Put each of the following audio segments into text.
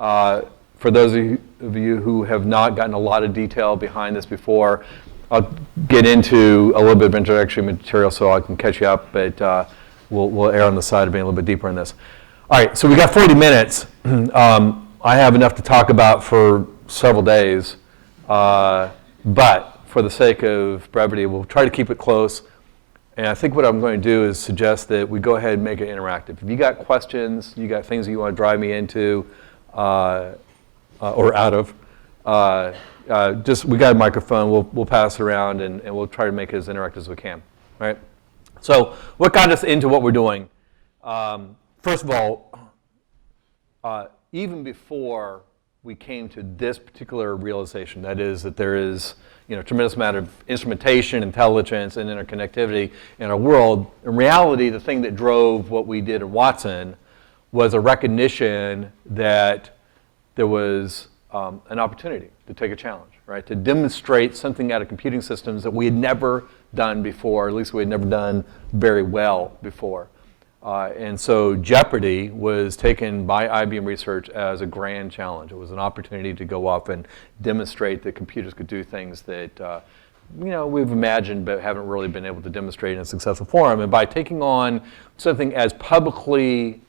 For those of you who have not gotten a lot of detail behind this before, I'll get into a little bit of introductory material so I can catch you up, but we'll err on the side of being a little bit deeper in this. All right, so we got 40 minutes. I have enough to talk about for several days, but for the sake of brevity, we'll try to keep it close. And I think what I'm going to do is suggest that we go ahead and make it interactive. If you got questions, you got things that you want to drive me into or out of, just we got a microphone. We'll pass it around and we'll try to make it as interactive as we can. All right. So what got us into what we're doing? First of all, even before we came to this particular realization, that is that there is a tremendous amount of instrumentation, intelligence, and interconnectivity in our world. In reality, the thing that drove what we did at Watson was a recognition that there was an opportunity to take a challenge, right? To demonstrate something out of computing systems that we had never done before, or at least we had never done very well before. And so Jeopardy was taken by IBM Research as a grand challenge. It was an opportunity to go off and demonstrate that computers could do things that we've imagined but haven't really been able to demonstrate in a successful form. And by taking on something as publicly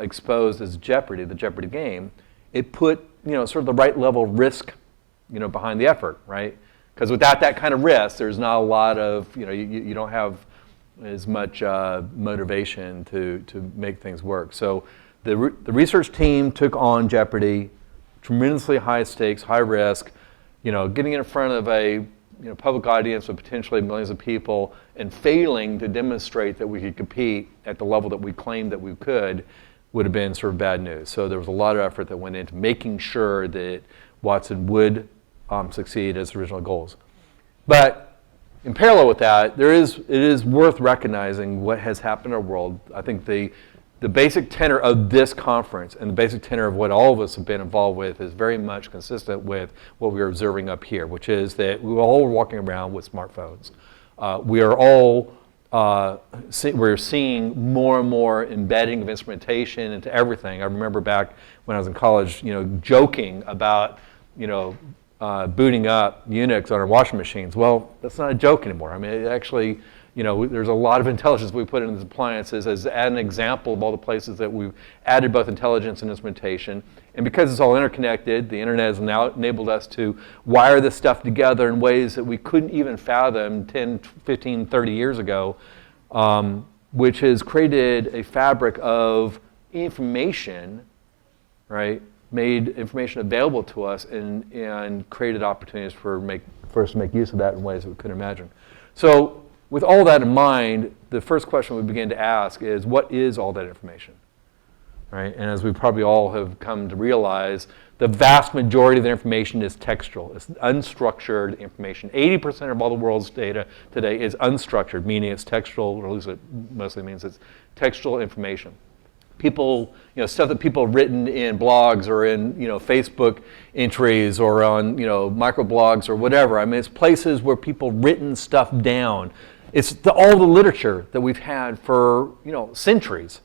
exposed as Jeopardy, the Jeopardy game, it put sort of the right level of risk behind the effort, right? Because without that kind of risk, there's not a lot of you don't have as much motivation to make things work. So the research team took on Jeopardy, tremendously high stakes, high risk, getting in front of a public audience of potentially millions of people and failing to demonstrate that we could compete at the level that we claimed that we could would have been sort of bad news. So there was a lot of effort that went into making sure that Watson would succeed as original goals. But in parallel with that, it is worth recognizing what has happened in our world. I think the basic tenor of this conference and the basic tenor of what all of us have been involved with is very much consistent with what we are observing up here, which is that we all are walking around with smartphones. We are all we're seeing more and more embedding of instrumentation into everything. I remember back when I was in college, joking about booting up Unix on our washing machines. Well, that's not a joke anymore. I mean, it actually, there's a lot of intelligence we put into these appliances as an example of all the places that we've added both intelligence and instrumentation. And because it's all interconnected, the internet has now enabled us to wire this stuff together in ways that we couldn't even fathom 10, 15, 30 years ago, which has created a fabric of information, right? Made information available to us and created opportunities for us to make use of that in ways that we couldn't imagine. So with all that in mind, the first question we begin to ask is, what is all that information? Right? And as we probably all have come to realize, the vast majority of the information is textual. It's unstructured information. 80% of all the world's data today is unstructured, meaning it's textual, or at least it mostly means it's textual information. People, stuff that people have written in blogs or in, Facebook entries or on, microblogs or whatever. I mean, it's places where people written stuff down. It's all the literature that we've had for, centuries,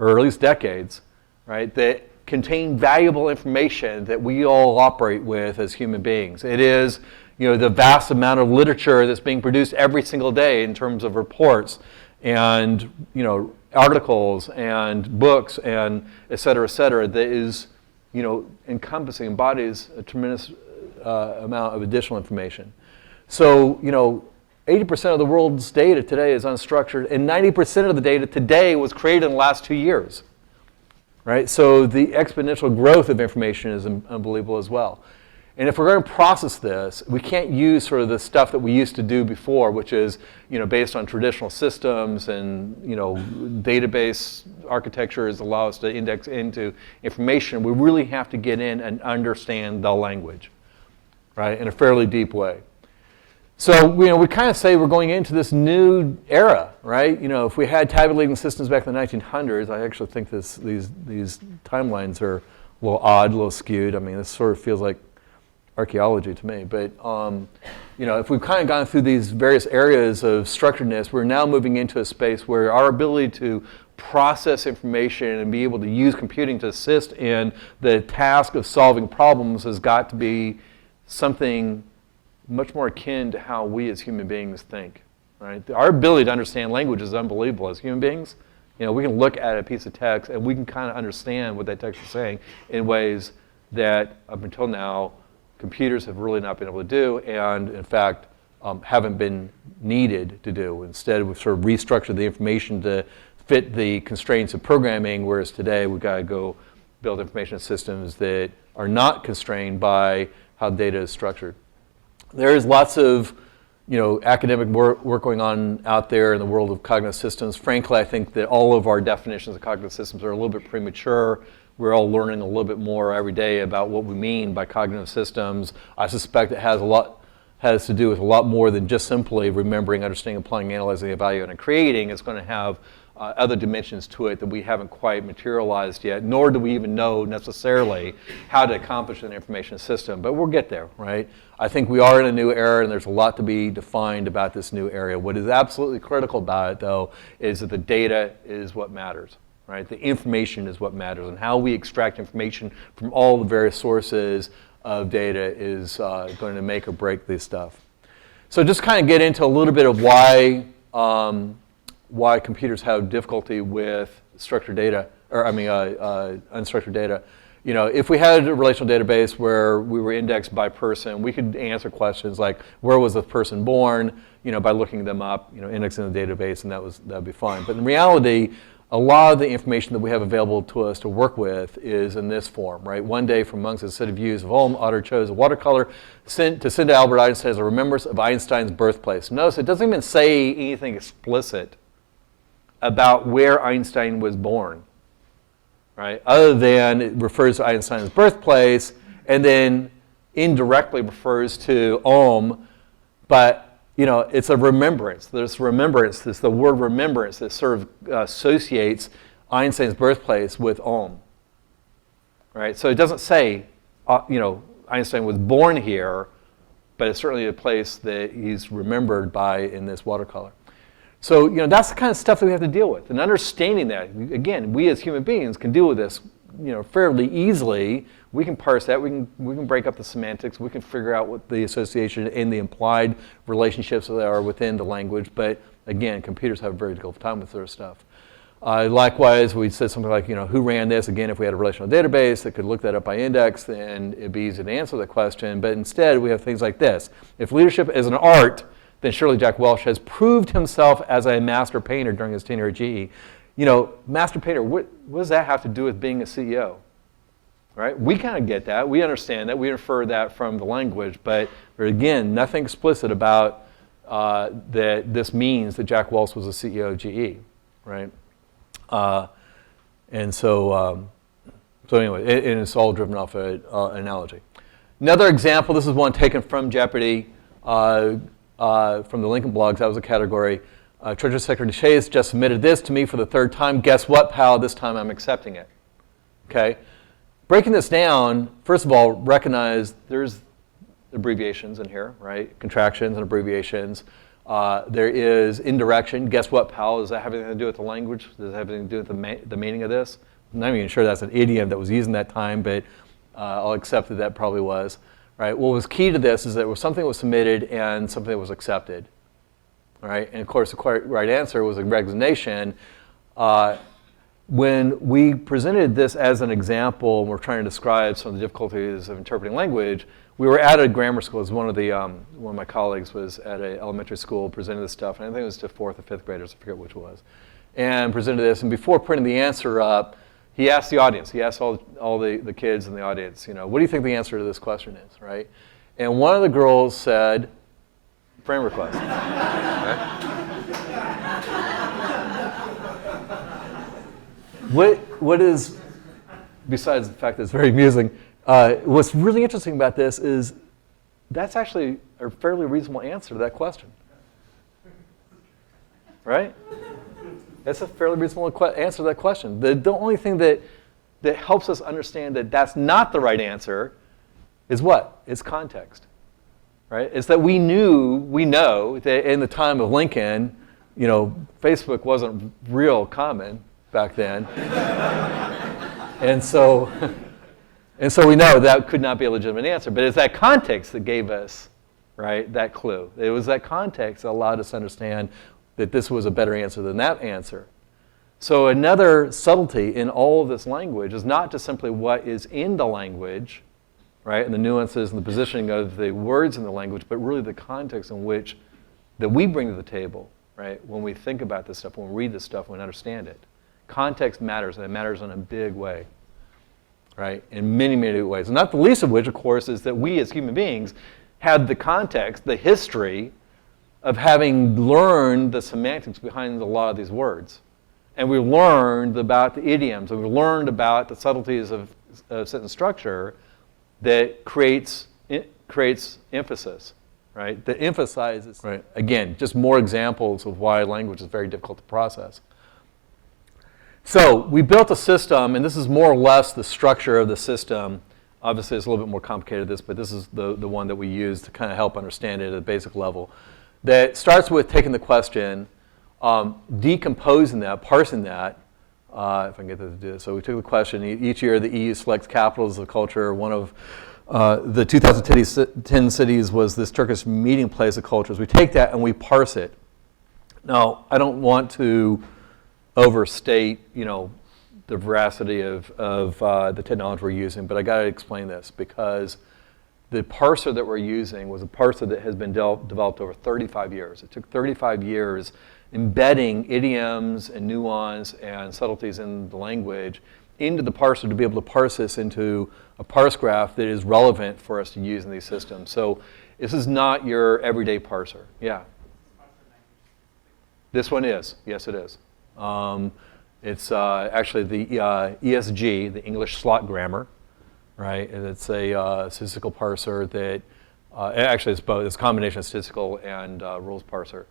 or at least decades, right, that contain valuable information that we all operate with as human beings. It is, the vast amount of literature that's being produced every single day in terms of reports and, articles and books and et cetera, that is, encompassing, embodies a tremendous amount of additional information. So, 80% of the world's data today is unstructured, and 90% of the data today was created in the last 2 years, right? So the exponential growth of information is unbelievable as well. And if we're going to process this, we can't use sort of the stuff that we used to do before, which is, based on traditional systems and, database architectures allow us to index into information. We really have to get in and understand the language, right, in a fairly deep way. So, we kind of say we're going into this new era, right? If we had tabulating systems back in the 1900s, I actually think these timelines are a little odd, a little skewed. I mean, this sort of feels like archaeology to me. But, if we've kind of gone through these various areas of structuredness, we're now moving into a space where our ability to process information and be able to use computing to assist in the task of solving problems has got to be something much more akin to how we as human beings think, right? Our ability to understand language is unbelievable as human beings. You know, we can look at a piece of text and we can kind of understand what that text is saying in ways that up until now computers have really not been able to do, and in fact haven't been needed to do. Instead, we've sort of restructured the information to fit the constraints of programming, whereas today we've got to go build information systems that are not constrained by how data is structured. There is lots of academic work going on out there in the world of cognitive systems. Frankly, I think that all of our definitions of cognitive systems are a little bit premature. We're all learning a little bit more every day about what we mean by cognitive systems. I suspect it has to do with a lot more than just simply remembering, understanding, applying, analyzing, evaluating, and creating. It's going to have other dimensions to it that we haven't quite materialized yet, nor do we even know necessarily how to accomplish an information system, but we'll get there, right? I think we are in a new era, and there's a lot to be defined about this new area. What is absolutely critical about it, though, is that the data is what matters, right? The information is what matters, and how we extract information from all the various sources of data is going to make or break this stuff. So just kind of get into a little bit of why computers have difficulty with structured data, or unstructured data. You know, if we had a relational database where we were indexed by person, we could answer questions like, where was the person born, by looking them up, indexing the database, and that'd be fine. But in reality, a lot of the information that we have available to us to work with is in this form, right? One day from amongst a set of views of home, Otter chose a watercolor to send to Albert Einstein as a remembrance of Einstein's birthplace. Notice it doesn't even say anything explicit about where Einstein was born, right? Other than it refers to Einstein's birthplace and then indirectly refers to Ulm, but it's a remembrance. There's remembrance. There's the word remembrance that sort of associates Einstein's birthplace with Ulm, right? So it doesn't say, Einstein was born here, but it's certainly a place that he's remembered by in this watercolor. So, that's the kind of stuff that we have to deal with. And understanding that, again, we as human beings can deal with this, fairly easily. We can parse that. We can break up the semantics. We can figure out what the association and the implied relationships that are within the language. But again, computers have a very difficult time with sort of stuff. Likewise, we said something like, who ran this? Again, if we had a relational database that could look that up by index, then it'd be easy to answer the question. But instead, we have things like this. If leadership is an art, then surely Jack Welch has proved himself as a master painter during his tenure at GE. Master painter, what does that have to do with being a CEO? Right? We kind of get that. We understand that. We infer that from the language. But again, nothing explicit about that this means that Jack Welch was a CEO of GE, right? So anyway, and it's all driven off an analogy. Another example, this is one taken from Jeopardy. From the Lincoln blogs, that was a category. Treasury Secretary Chase just submitted this to me for the third time. Guess what, pal? This time I'm accepting it. Okay? Breaking this down, first of all, recognize there's abbreviations in here, right? Contractions and abbreviations. There is indirection. Guess what, pal? Does that have anything to do with the language? Does it have anything to do with the meaning of this? I'm not even sure that's an idiom that was used in that time, but I'll accept that probably was. Right? What was key to this is that it was something that was submitted and something that was accepted. Right? And of course, the right answer was a resignation. When we presented this as an example, and we're trying to describe some of the difficulties of interpreting language, we were at a grammar school. One of my colleagues was at an elementary school presenting this stuff, and I think it was to 4th or 5th graders, I forget which it was, and presented this. And before putting the answer up, he asked the audience, he asked all the kids in the audience, what do you think the answer to this question is, right? And one of the girls said, friend request. Right? What is, besides the fact that it's very amusing, what's really interesting about this is that's actually a fairly reasonable answer to that question. Right? That's a fairly reasonable answer to that question. The only thing that helps us understand that that's not the right answer is what? It's context. Right? It's that we know that in the time of Lincoln, Facebook wasn't real common. back then. and so we know that could not be a legitimate answer. But it's that context that gave us, right, that clue. It was that context that allowed us to understand that this was a better answer than that answer. So another subtlety in all of this language is not just simply what is in the language, right, and the nuances and the positioning of the words in the language, but really the context in which that we bring to the table, right, when we think about this stuff, when we read this stuff, when we understand it. Context matters, and it matters in a big way, right, in many, many ways. And not the least of which, of course, is that we as human beings had the context, the history of having learned the semantics behind a lot of these words. And we learned about the idioms, and we learned about the subtleties of sentence structure that creates emphasis, right? That emphasizes, right? Again, just more examples of why language is very difficult to process. So we built a system, and this is more or less the structure of the system. Obviously, it's a little bit more complicated, but this is the one that we use to kind of help understand it at a basic level. That starts with taking the question, decomposing that, parsing that, if I can get this to do this. So we took the question, each year the EU selects capitals of culture. One of the 2010 cities was this Turkish meeting place of cultures. We take that and we parse it. Now, I don't want to overstate, the veracity of the technology we're using, but I got to explain this because the parser that we're using was a parser that has been developed over 35 years. It took 35 years embedding idioms and nuance and subtleties in the language into the parser to be able to parse this into a parse graph that is relevant for us to use in these systems. So this is not your everyday parser. Yeah. This one is. Yes, it is. It's actually the ESG, the English slot grammar, right? And it's a statistical parser that actually it's both. It's a combination of statistical and rules parser.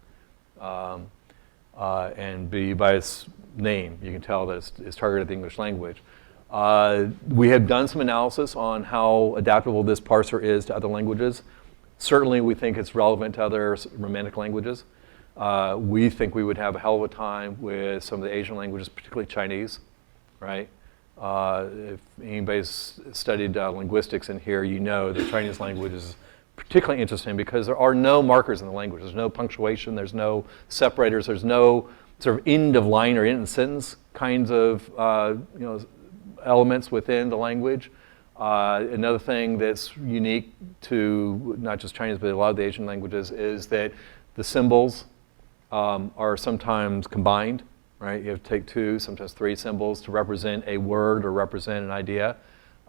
And by its name, you can tell that it's targeted at the English language. We have done some analysis on how adaptable this parser is to other languages. Certainly, we think it's relevant to other Romantic languages. We think we would have a hell of a time with some of the Asian languages, particularly Chinese, right? If anybody's studied linguistics in here, you know that Chinese language is particularly interesting because there are no markers in the language. There's no punctuation, there's no separators, there's no sort of end of line or end of sentence kinds of elements within the language. Another thing that's unique to not just Chinese but a lot of the Asian languages is that the symbols are sometimes combined, right? You have to take 2, sometimes 3 symbols to represent a word or represent an idea.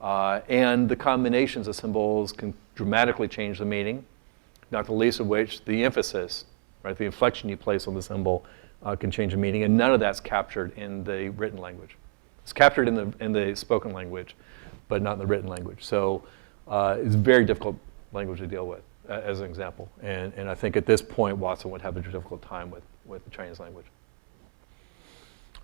And the combinations of symbols can dramatically change the meaning, not the least of which the emphasis, right? The inflection you place on the symbol can change the meaning, and none of that's captured in the written language. It's captured in the spoken language, but not in the written language. So it's a very difficult language to deal with, as an example. And I think at this point, Watson would have a difficult time with the Chinese language.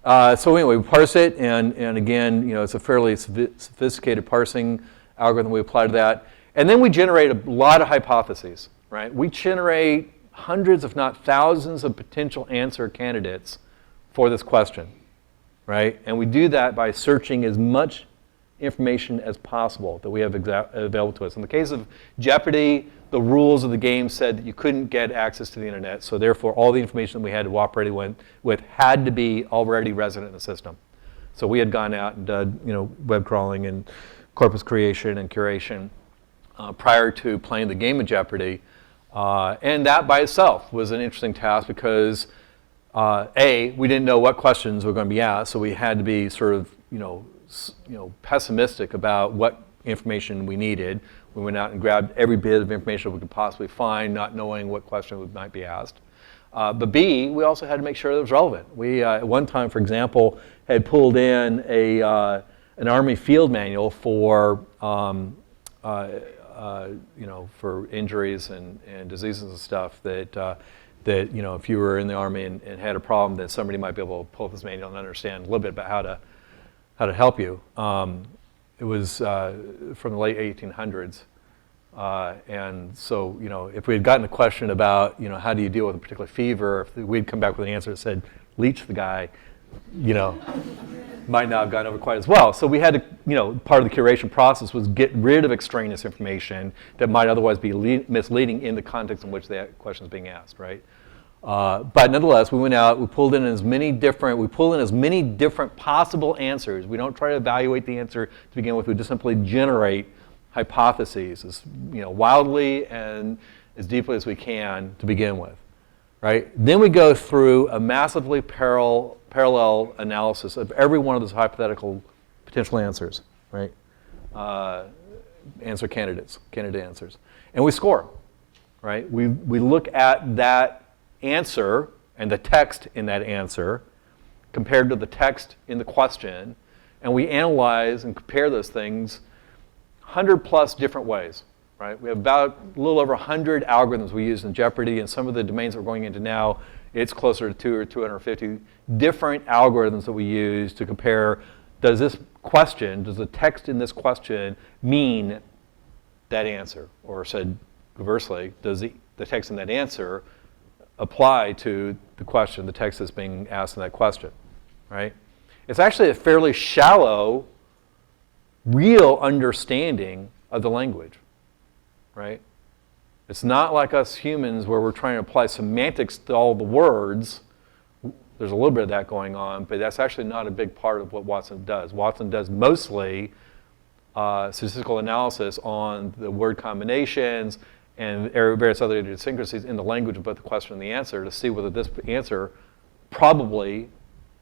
So anyway, we parse it, and again, it's a fairly sophisticated parsing algorithm we apply to that. And then we generate a lot of hypotheses, right? We generate hundreds, if not thousands, of potential answer candidates for this question, right? And we do that by searching as much information as possible that we have available to us. In the case of Jeopardy, the rules of the game said that you couldn't get access to the internet, so therefore all the information that we had to operate with had to be already resident in the system. So we had gone out and done web crawling and corpus creation and curation prior to playing the game of Jeopardy. And that by itself was an interesting task because we didn't know what questions were going to be asked, so we had to be sort of pessimistic about what information we needed. We went out and grabbed every bit of information we could possibly find, not knowing what question might be asked. But B, we also had to make sure that it was relevant. We, at one time, for example, had pulled in an Army field manual for for injuries and diseases and stuff that if you were in the Army and had a problem, that somebody might be able to pull up this manual and understand a little bit about how to help you. It was from the late 1800s. And so, if we had gotten a question about, how do you deal with a particular fever, if we'd come back with an answer that said, leech the guy, might not have gone over quite as well. So we had to, part of the curation process was get rid of extraneous information that might otherwise be misleading in the context in which the question is being asked, right? But nonetheless, we went out, we pulled in as many different possible answers. We don't try to evaluate the answer to begin with. We just simply generate hypotheses as wildly and as deeply as we can to begin with, right? Then we go through a massively parallel analysis of every one of those hypothetical potential answers, right? Candidate answers. And we score, right? We look at that answer and the text in that answer compared to the text in the question, and we analyze and compare those things 100+ different ways, right? We have about a little over 100 algorithms we use in Jeopardy, and some of the domains that we're going into now, it's closer to 200 or 250 different algorithms that we use to compare, does the text in this question mean that answer? Or said conversely, does the text in that answer apply to the question, the text that's being asked in that question, right? It's actually a fairly shallow, real understanding of the language, right? It's not like us humans where we're trying to apply semantics to all the words. There's a little bit of that going on, but that's actually not a big part of what Watson does. Watson does mostly statistical analysis on the word combinations and various other idiosyncrasies in the language of both the question and the answer to see whether this answer probably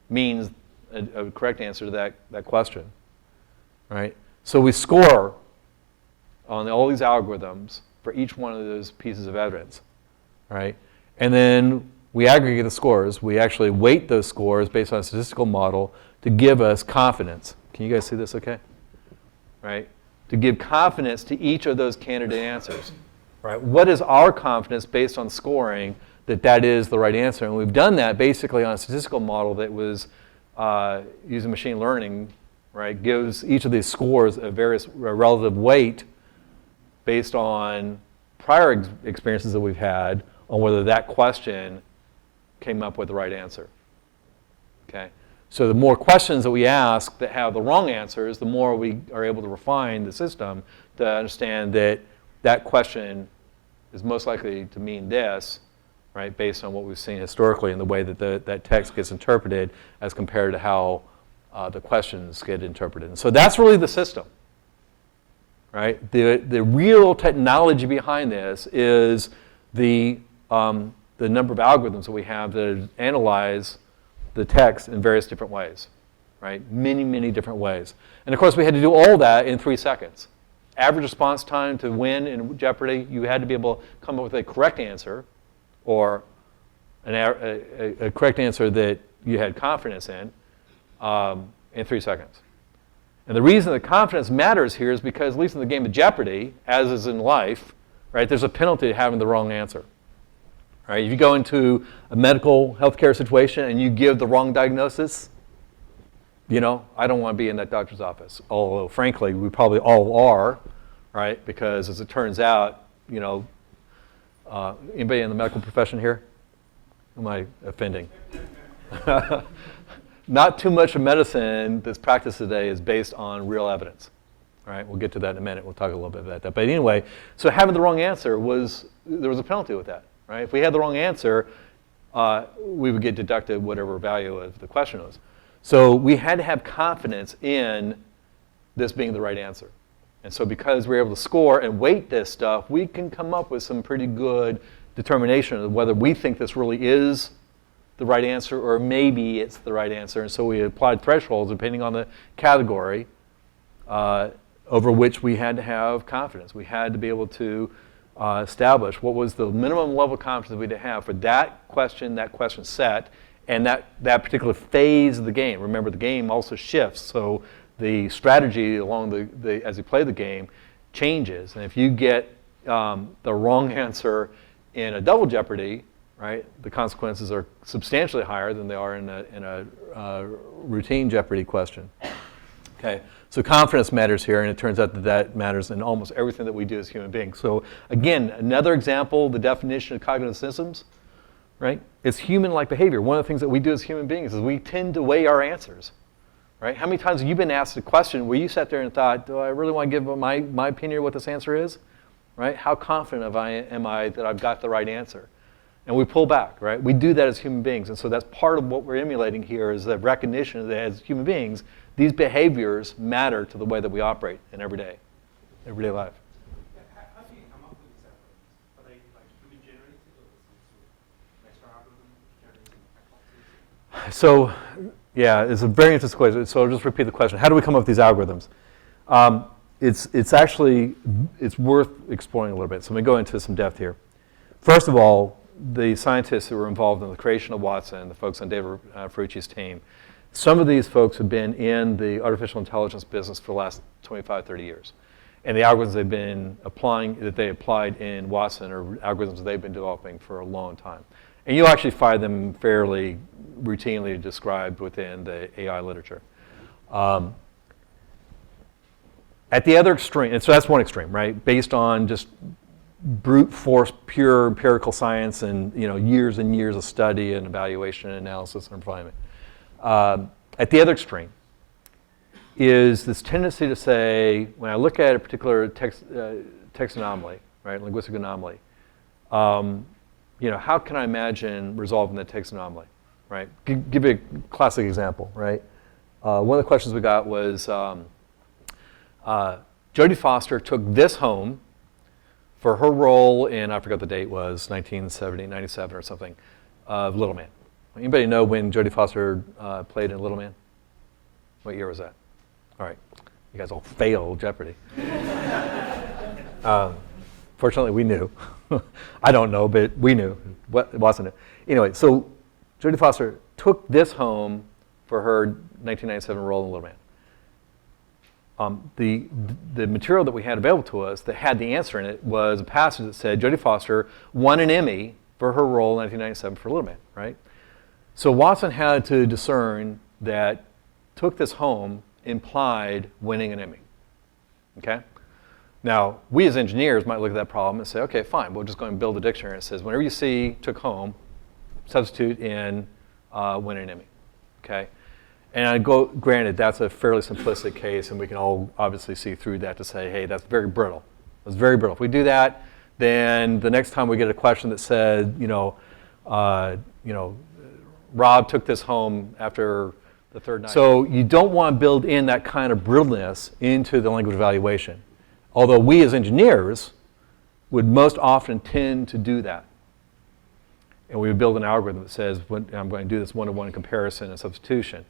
means a correct answer to that question, right? So we score on all these algorithms for each one of those pieces of evidence, right? And then we aggregate the scores. We actually weight those scores based on a statistical model to give us confidence. Can you guys see this okay? Right? To give confidence to each of those candidate answers, right? What is our confidence based on scoring that is the right answer? And we've done that basically on a statistical model that was using machine learning, right? Gives each of these scores a relative weight based on prior experiences that we've had on whether that question came up with the right answer, okay? So the more questions that we ask that have the wrong answers, the more we are able to refine the system to understand that question is most likely to mean this, right, based on what we've seen historically and the way that that text gets interpreted as compared to how the questions get interpreted. And so that's really the system, right? The real technology behind this is the number of algorithms that we have that analyze the text in various different ways, right? Many, many different ways. And of course, we had to do all that in 3 seconds. Average response time to win in Jeopardy, you had to be able to come up with a correct answer or a correct answer that you had confidence in 3 seconds. And the reason that confidence matters here is because, at least in the game of Jeopardy, as is in life, right, there's a penalty to having the wrong answer. Right? If you go into a medical healthcare situation and you give the wrong diagnosis, I don't want to be in that doctor's office. Although, frankly, we probably all are, right? Because as it turns out, anybody in the medical profession here? Am I offending? Not too much of medicine that's practiced today is based on real evidence. All right, we'll get to that in a minute. We'll talk a little bit about that. But anyway, so having the wrong answer there was a penalty with that, right? If we had the wrong answer, we would get deducted whatever value of the question was. So we had to have confidence in this being the right answer. And so because we're able to score and weight this stuff, we can come up with some pretty good determination of whether we think this really is the right answer or maybe it's the right answer. And so we applied thresholds depending on the category over which we had to have confidence. We had to be able to establish what was the minimum level of confidence we had to have for that question set, and that particular phase of the game. Remember, the game also shifts, so the strategy along as you play the game changes. And if you get the wrong answer in a double Jeopardy, right, the consequences are substantially higher than they are in a routine Jeopardy question. Okay, so confidence matters here, and it turns out that matters in almost everything that we do as human beings. So again, another example, the definition of cognitive systems, right? It's human-like behavior. One of the things that we do as human beings is we tend to weigh our answers, right? How many times have you been asked a question where you sat there and thought, do I really want to give my opinion of what this answer is, right? How confident am I that I've got the right answer? And we pull back, right? We do that as human beings. And so that's part of what we're emulating here is the recognition that as human beings, these behaviors matter to the way that we operate in everyday life. How do you come up with these algorithms? Are they like human generated or some sort of extra algorithm generating hypotheses? So, yeah, it's a very interesting question. So I'll just repeat the question. How do we come up with these algorithms? It's worth exploring a little bit. So let me go into some depth here. First of all, the scientists who were involved in the creation of Watson, the folks on David Ferrucci's team, some of these folks have been in the artificial intelligence business for the last 25, 30 years. And the algorithms they've been applying, that they applied in Watson, are algorithms that they've been developing for a long time. And you'll actually find them fairly routinely described within the AI literature. At the other extreme, and so that's one extreme, right? Based on just brute force, pure empirical science, and years and years of study and evaluation and analysis and refinement. At the other extreme is this tendency to say, when I look at a particular text anomaly, right, linguistic anomaly, how can I imagine resolving the text anomaly, right? Give you a classic example, right? One of the questions we got was, Jodie Foster took this home for her role in, I forgot the date was, 1970, 97 or something, of Little Man. Anybody know when Jodie Foster played in Little Man? What year was that? All right, you guys all failed Jeopardy. Fortunately, we knew. I don't know, but we knew. Watson knew. Anyway, so Jodie Foster took this home for her 1997 role in Little Man. The material that we had available to us that had the answer in it was a passage that said Jodie Foster won an Emmy for her role in 1997 for Little Man, right? So Watson had to discern that took this home implied winning an Emmy, okay? Now, we as engineers might look at that problem and say, okay, fine, we'll just go and build a dictionary that says whenever you see took home, substitute in win an Emmy, okay? And granted, that's a fairly simplistic case, and we can all obviously see through that to say, hey, that's very brittle. That's very brittle. If we do that, then the next time we get a question that said, Rob took this home after the third night. So you don't want to build in that kind of brittleness into the language evaluation. Although we as engineers would most often tend to do that. And we would build an algorithm that says, I'm going to do this one-to-one comparison and substitution.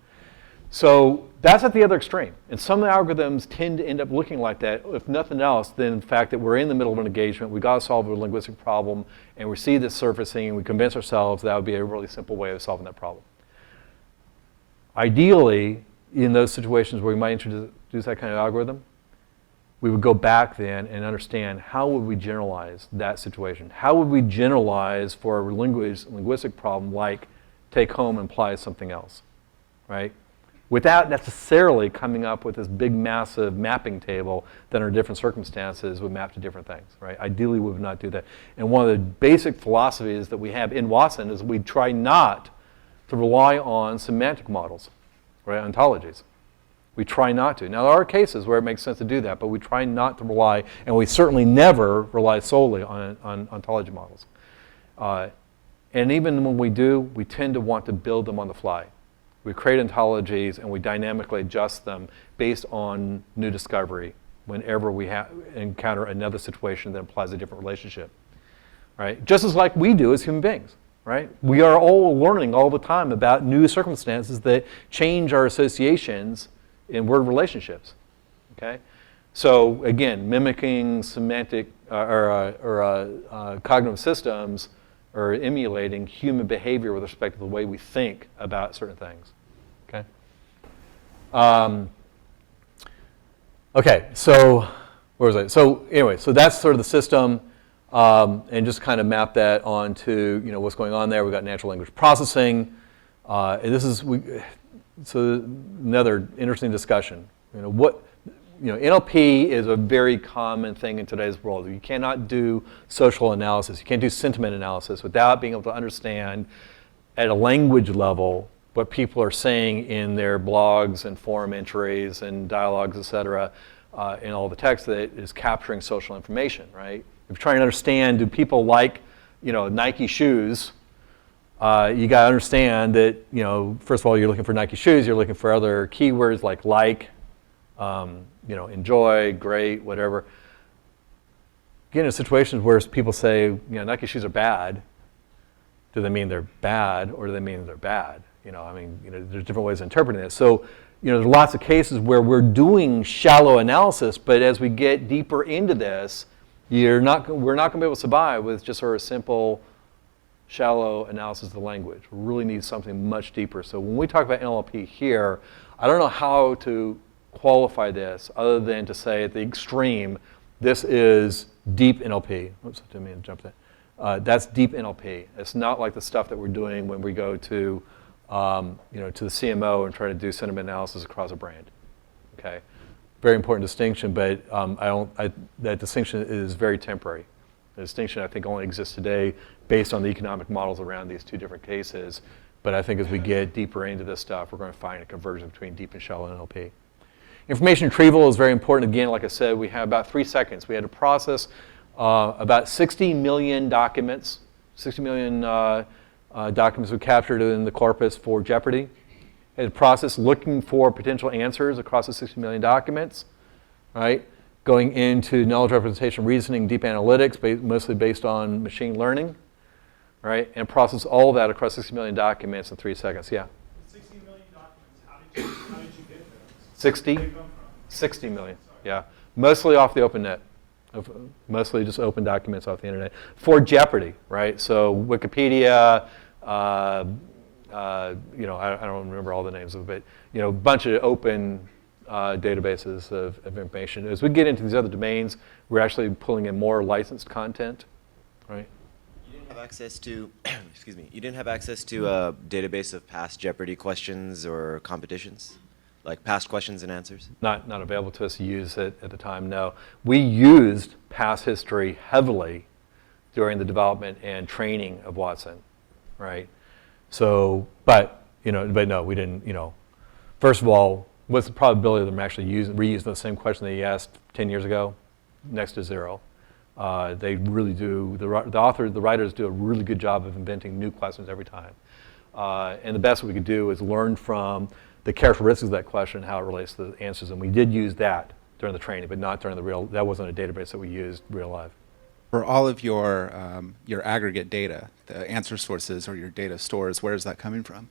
So that's at the other extreme. And some of the algorithms tend to end up looking like that, if nothing else, than the fact that we're in the middle of an engagement, we've got to solve a linguistic problem, and we see this surfacing, and we convince ourselves that would be a really simple way of solving that problem. Ideally, in those situations where we might introduce that kind of algorithm, we would go back then and understand how would we generalize that situation? How would we generalize for a linguistic problem like take home implies something else, right? Without necessarily coming up with this big, massive mapping table that under different circumstances would map to different things, right? Ideally, we would not do that. And one of the basic philosophies that we have in Watson is we try not to rely on semantic models, right, ontologies. We try not to. Now, there are cases where it makes sense to do that, but we try not to rely, and we certainly never rely solely on ontology models. And even when we do, we tend to want to build them on the fly. We create ontologies and we dynamically adjust them based on new discovery whenever we encounter another situation that implies a different relationship, right? Just as like we do as human beings, right? We are all learning all the time about new circumstances that change our associations in word relationships, okay? So again, mimicking semantic cognitive systems or emulating human behavior with respect to the way we think about certain things, okay? Okay, so where was I? So anyway, so that's sort of the system, and just kind of map that onto what's going on there. We've got natural language processing, and this is so another interesting discussion. NLP is a very common thing in today's world. You cannot do social analysis. You can't do sentiment analysis without being able to understand at a language level what people are saying in their blogs and forum entries and dialogues, et cetera, in all the text that is capturing social information, right? If you're trying to understand, do people like, Nike shoes, you got to understand that, first of all, you're looking for Nike shoes. You're looking for other keywords like, enjoy, great, whatever. Get into situations where people say, Nike shoes are bad. Do they mean they're bad, or do they mean they're bad? There's different ways of interpreting this. So, there's lots of cases where we're doing shallow analysis, but as we get deeper into this, we're not going to be able to survive with just sort of simple, shallow analysis of the language. We really need something much deeper. So when we talk about NLP here, I don't know how to qualify this other than to say at the extreme, this is deep NLP. Oops, I didn't mean to jump that. That's deep NLP. It's not like the stuff that we're doing when we go to, to the CMO and try to do sentiment analysis across a brand. Okay, very important distinction, but that distinction is very temporary. The distinction, I think, only exists today based on the economic models around these two different cases. But I think as we get deeper into this stuff, we're going to find a conversion between deep and shallow NLP. Information retrieval is very important. Again, like I said, we have about 3 seconds. We had to process about 60 million documents, 60 million documents we captured in the corpus for Jeopardy. Had to process looking for potential answers across the 60 million documents, right? Going into knowledge representation, reasoning, deep analytics, mostly based on machine learning, right? And process all of that across 60 million documents in 3 seconds. Yeah? 60 million documents, how did you get those? 60? Where did they come from? 60 million, yeah. Mostly off the open net. Mostly just open documents off the internet. For Jeopardy, right? So Wikipedia, I don't remember all the names of it, but a bunch of open databases of information. As we get into these other domains, we're actually pulling in more licensed content, right? You didn't have access to, excuse me, you didn't have access to a database of past Jeopardy questions or competitions? Like past questions and answers? Not available to us to use it at the time, no. We used past history heavily during the development and training of Watson, right? So, but no, we didn't, First of all, what's the probability of them actually reusing the same question that you asked 10 years ago? Next to zero. They really do, the writers do a really good job of inventing new questions every time. And the best we could do is learn from the characteristics of that question and how it relates to the answers. And we did use that during the training, but not during that wasn't a database that we used real live. For all of your aggregate data, the answer sources or your data stores, where is that coming from?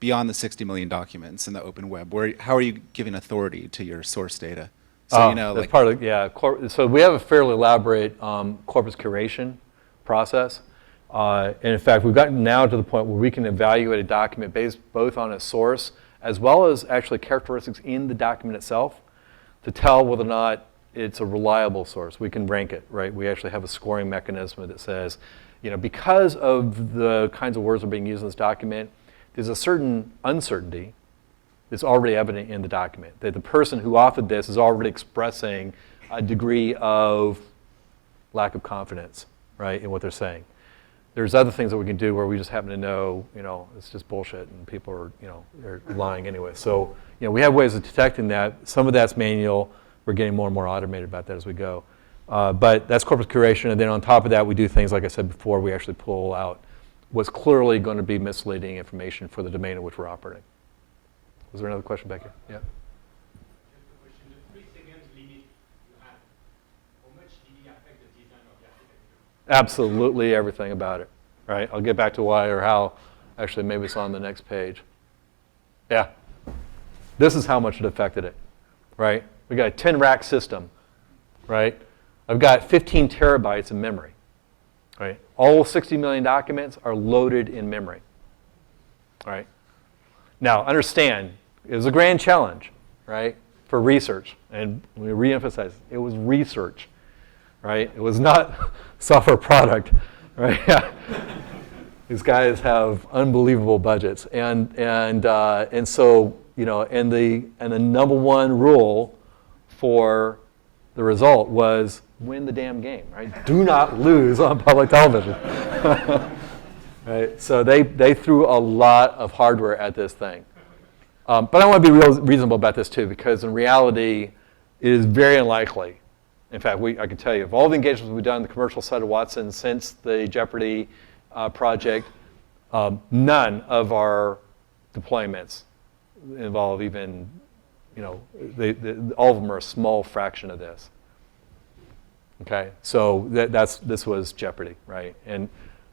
Beyond the 60 million documents in the open web, how are you giving authority to your source data? So that's part of so we have a fairly elaborate corpus curation process. And in fact, we've gotten now to the point where we can evaluate a document based both on its source as well as actually characteristics in the document itself to tell whether or not it's a reliable source. We can rank it, right? We actually have a scoring mechanism that says, because of the kinds of words that are being used in this document, there's a certain uncertainty that's already evident in the document, that the person who authored this is already expressing a degree of lack of confidence, right, in what they're saying. There's other things that we can do where we just happen to know, it's just bullshit and people are, they're lying anyway. So, we have ways of detecting that. Some of that's manual. We're getting more and more automated about that as we go. But that's corpus curation. And then on top of that, we do things, like I said before, we actually pull out what's clearly going to be misleading information for the domain in which we're operating. Was there another question back here? Yeah. Just a question. The 3 seconds limit you had, how much did it affect the design of the architecture? Absolutely everything about it, right? I'll get back to why or how. Actually, maybe it's on the next page. Yeah. This is how much it affected it, right? We got a 10-rack system, right? I've got 15 terabytes of memory, right? All 60 million documents are loaded in memory, right? Now, understand, it was a grand challenge, right, for research. And we reemphasize, it was research, right? It was not software product, right? These guys have unbelievable budgets. And so, and the number one rule for the result was win the damn game, right? Do not lose on public television. Right? So they threw a lot of hardware at this thing. But I want to be reasonable about this too, because in reality, it is very unlikely. In fact, I can tell you, of all the engagements we've done on the commercial side of Watson since the Jeopardy project, none of our deployments involve even, all of them are a small fraction of this. Okay, so this was Jeopardy, right? And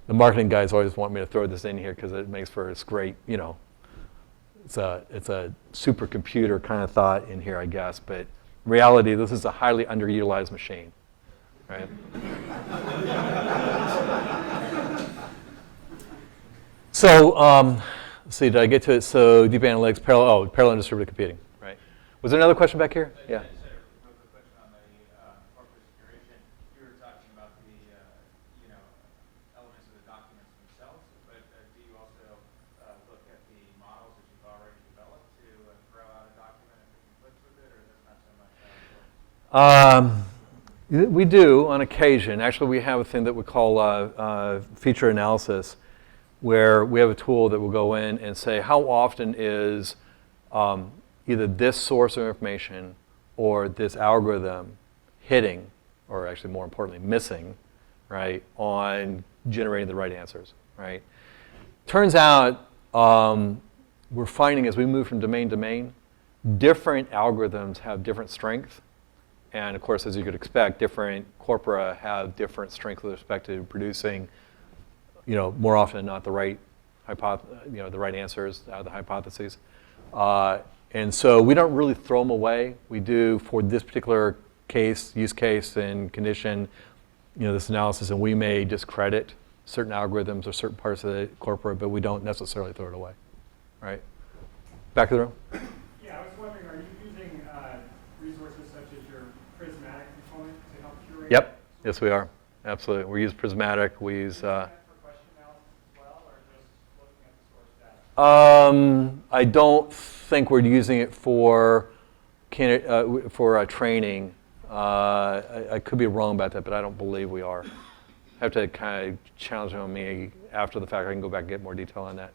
the marketing guys always want me to throw this in here because it makes for this great, it's a supercomputer kind of thought in here, I guess. But in reality, this is a highly underutilized machine, right? So let's see, did I get to it? So deep analytics, parallel and distributed computing, right? Was there another question back here? Yeah. We do on occasion. Actually, we have a thing that we call feature analysis, where we have a tool that will go in and say how often is either this source of information or this algorithm hitting, or actually more importantly, missing, right, on generating the right answers, right? Turns out we're finding as we move from domain to domain, different algorithms have different strength. And of course, as you could expect, different corpora have different strength with respect to producing, more often than not, the right the right answers out of the hypotheses. And so we don't really throw them away. We do for this particular case, use case, and condition, this analysis, and we may discredit certain algorithms or certain parts of the corpora, but we don't necessarily throw it away, right? Back of the room. Yeah, I was wondering, are you using resources such as your prismatic component to help curate? Yep. Yes, we are. Absolutely. We use Prismatic. We use. For question analysis as well, or just looking at the source data? I don't think we're using it for training. I could be wrong about that, but I don't believe we are. I have to kind of challenge on me after the fact. I can go back and get more detail on that.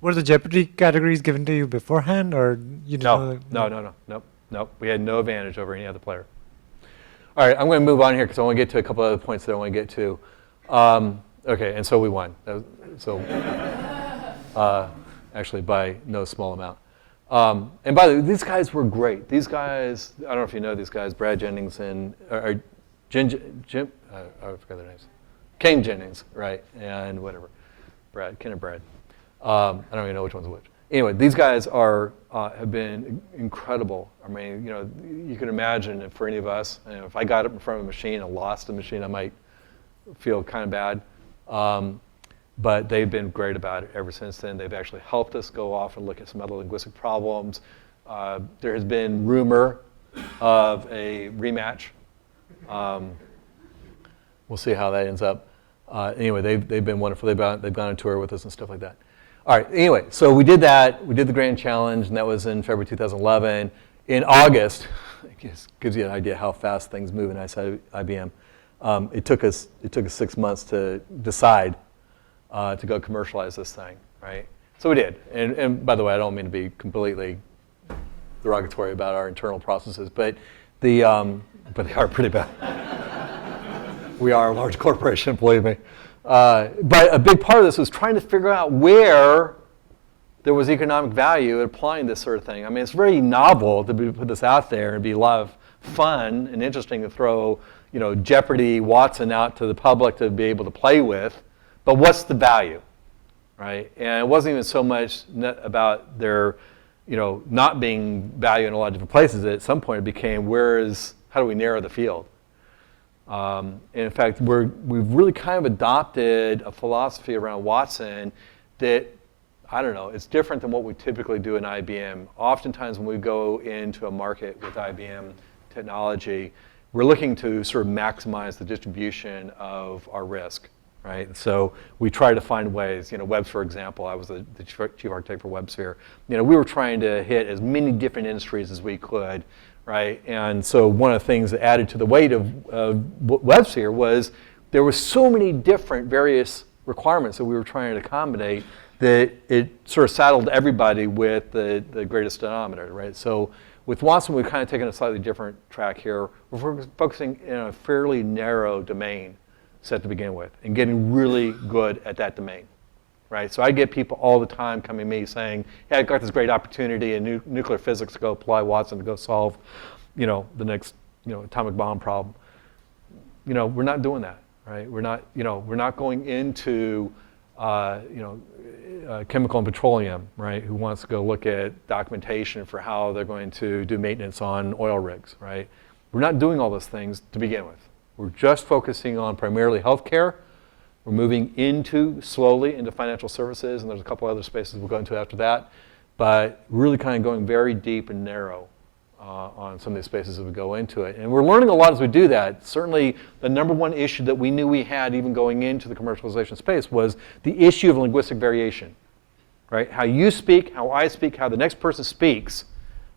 Were the Jeopardy categories given to you beforehand, or you didn't know? Nope. We had no advantage over any other player. All right, I'm going to move on here because I want to get to a couple other points that I want to get to. Okay, and so we won. Actually, by no small amount. And by the way, these guys were great. These guys, I don't know if you know these guys, Brad Jennings and Jim, I forgot their names. Kane Jennings, right, and whatever. Ken and Brad. I don't even know which one's which. Anyway, these guys have been incredible. I mean, you can imagine if for any of us, if I got up in front of a machine and lost the machine, I might feel kind of bad. But they've been great about it ever since then. They've actually helped us go off and look at some other linguistic problems. There has been rumor of a rematch. We'll see how that ends up. Anyway, they've been wonderful. They've gone on tour with us and stuff like that. All right, anyway, so we did that. We did the grand challenge, and that was in February 2011. In August, it gives you an idea how fast things move inside IBM. It took us 6 months to decide to go commercialize this thing, right? So we did. And by the way, I don't mean to be completely derogatory about our internal processes, but they are pretty bad. We are a large corporation, believe me. But a big part of this was trying to figure out where there was economic value in applying this sort of thing. I mean, it's very novel to put this out there and be a lot of fun and interesting to throw, Jeopardy, Watson out to the public to be able to play with. But what's the value, right? And it wasn't even so much about their, not being value in a lot of different places. At some point, it became how do we narrow the field? And in fact, we've really kind of adopted a philosophy around Watson that, I don't know, it's different than what we typically do in IBM. Oftentimes when we go into a market with IBM technology, we're looking to sort of maximize the distribution of our risk, right? So we try to find ways, Webs, for example, I was the chief architect for WebSphere. We were trying to hit as many different industries as we could, right? And so one of the things that added to the weight of WebSphere was there were so many different various requirements that we were trying to accommodate that it sort of saddled everybody with the greatest denominator, right? So with Watson, we've kind of taken a slightly different track here. We're focusing in a fairly narrow domain set to begin with and getting really good at that domain, right? So I get people all the time coming to me saying, hey, I got this great opportunity in nuclear physics to go apply Watson to go solve, the next, atomic bomb problem. We're not doing that, right? We're not going into, chemical and petroleum, right? Who wants to go look at documentation for how they're going to do maintenance on oil rigs, right? We're not doing all those things to begin with. We're just focusing on primarily healthcare. We're moving slowly into financial services, and there's a couple other spaces we'll go into after that, but really kind of going very deep and narrow on some of these spaces as we go into it. And we're learning a lot as we do that. Certainly, the number one issue that we knew we had even going into the commercialization space was the issue of linguistic variation, right? How you speak, how I speak, how the next person speaks,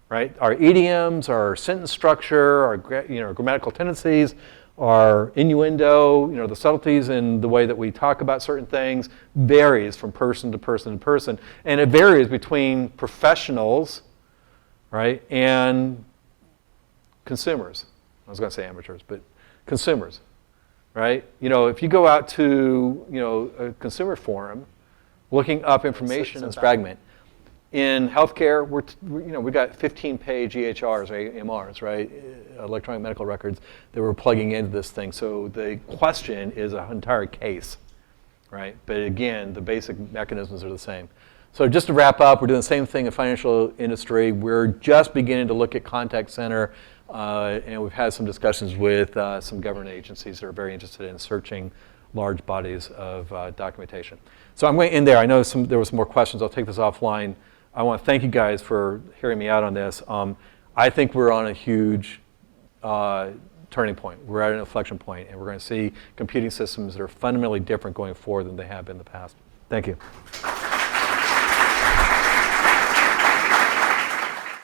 right? Our idioms, our sentence structure, our grammatical tendencies, our innuendo, the subtleties in the way that we talk about certain things varies from person to person to person. And it varies between professionals, right, and consumers. I was going to say amateurs, but consumers, right? If you go out to, a consumer forum, looking up information and fragment. In healthcare, we got 15-page EHRs, or EMRs, right? Electronic medical records that we're plugging into this thing. So the question is an entire case, right? But again, the basic mechanisms are the same. So just to wrap up, we're doing the same thing in financial industry. We're just beginning to look at contact center, and we've had some discussions with some government agencies that are very interested in searching large bodies of documentation. So I'm going to end there. I know there were some more questions. I'll take this offline. I want to thank you guys for hearing me out on this. I think we're on a huge turning point. We're at an inflection point, and we're going to see computing systems that are fundamentally different going forward than they have been in the past. Thank you.